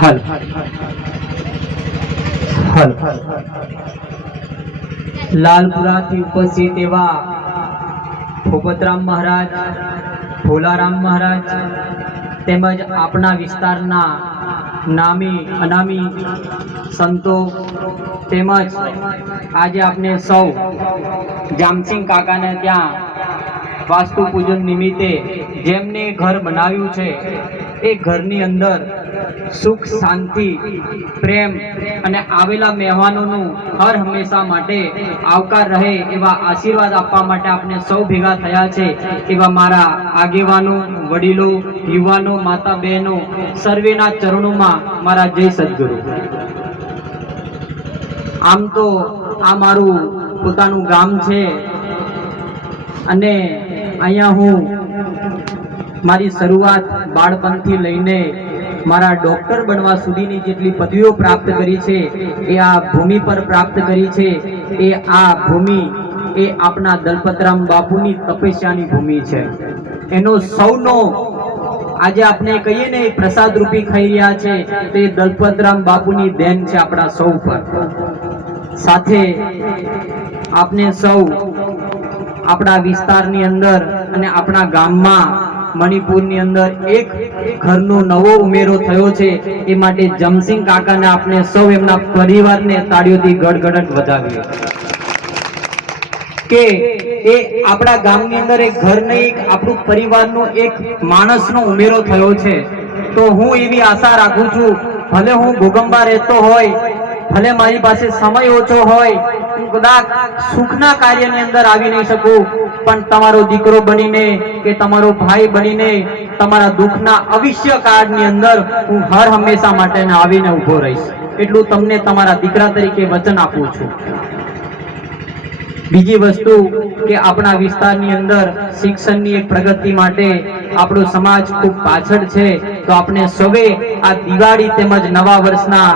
હલ હલ લાલપુરાથી ઉપસ્થિત એવા ભૂપતરામ મહારાજ, ભોલારામ મહારાજ તેમજ આપણા વિસ્તારના નામી અનામી સંતો તેમજ આજે આપણે સૌ જામસિંગ કાકાને ત્યાં વાસ્તુ પૂજન નિમિત્તે જેમને ઘર બનાવ્યું છે એ ઘરની અંદર સુખ શાંતિ પ્રેમ અને આવેલા મહેમાનોનું હર હંમેશા માટે આવકાર રહે એવા આશીર્વાદ આપવા માટે આપણે સૌ ભેગા થયા છે એવા મારા આગેવાનો, વડીલો, યુવાનો, માતા બહેનો સર્વેના ચરણોમાં મારા જય સદગુરુ। આમ તો આ મારું પોતાનું ગામ છે અને અહીંયા હું મારી શરૂઆત બાળપણથી લઈને મારા ડોક્ટર બનવા સુધીની જેટલી પદવીઓ પ્રાપ્ત કરી છે એ આ ભૂમિ પર પ્રાપ્ત કરી છે। એ આ ભૂમિ એ આપણા દલપતરામ બાપુની તપસ્યાની ભૂમિ છે। એનો સૌનો આજે આપણે કહીએ ને પ્રસાદ રૂપી ખાઈ રહ્યા છે તે દલપતરામ બાપુની દેન છે આપણા સૌ પર। સાથે આપણે સૌ આપણા વિસ્તારની અંદર અને આપણા ગામમાં મણિપુરની અંદર એક ઘરનો નવો ઉમેરો થયો છે એ માટે જમસિંગ કાકાને આપણે સૌ એમના પરિવારને તાળીઓથી ગડગડાટ વધાવીએ કે એ આપણા ગામની અંદર એક ઘર નહીં, આપણું પરિવારનો એક માણસનો ઉમેરો થયો છે। તો હું એવી આશા રાખું છું, ભલે હું ભૂગંબા રહેતો હોય, ભલે મારી પાસે સમય ઓછો હોય, કદાચ સુખના કાર્યની અંદર આવી નહીં શકું, પણ તમારો દીકરો બનીને કે તમારો ભાઈ બનીને તમારા દુઃખના અવિષ્ય કાળની અંદર હું હર હંમેશા માટે આવીને ઊભો રહીશ, એટલું તમને તમારા દીકરા તરીકે વચન આપું છું। બીજી વસ્તુ કે આપણા વિસ્તારની અંદર શિક્ષણની એક પ્રગતિ માટે આપણો સમાજ ખૂબ પાછળ છે, તો આપણે સૌએ આ દિવાળી તેમજ નવા વર્ષના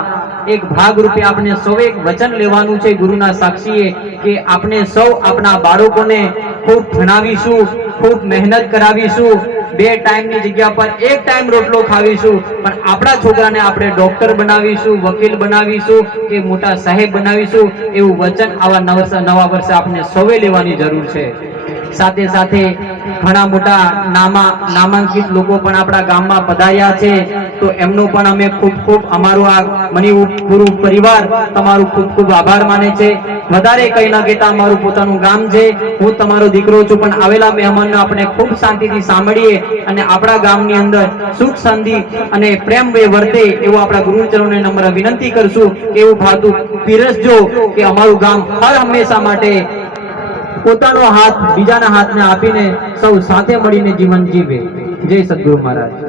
એક ભાગરૂપે આપણે સૌએ એક વચન લેવાનું છે ગુરુના સાક્ષીએ કે આપણે સૌ આપણા બાળકોને ખૂબ ભણાવીશું, ખૂબ મહેનત કરાવીશું, 2 ટાઈમની જગ્યા પર 1 ટાઈમ રોટલો ખાવીશું, પણ આપણા છોકરાને આપણે ડોક્ટર બનાવીશું, વકીલ બનાવીશું કે મોટા સાહેબ બનાવીશું, એવું વચન આવા નવા વર્ષે આપણે સૌએ લેવાની જરૂર છે। સાથે સાથે ઘણા મોટા નામાંકિત લોકો પણ આપણા ગામમાં પધાર્યા છે, તો એમનો પણ અમે ખૂબ અમારું આ મણિપુર પરિવાર તમારું ખૂબ આભાર માને છે। વધારે કઈ ન કહેતા અમારું પોતાનું ગામ છે, હું તમારો દીકરો છું, પણ આવેલા મહેમાનને આપણે ખૂબ શાંતિથી સાંભળીએ અને આપણા ગામની અંદર સુખ શાંતિ અને પ્રેમ વર્તે એવું આપણા ગુરુચરણોને નમ્ર વિનંતી કરશું। એવું ભાતું પીરસજો કે અમારું ગામ હર હંમેશા માટે પોતાનો હાથ બીજાના હાથને આપીને સૌ સાથે મળીને જીવન જીવે। જય સદગુરુ મહારાજ।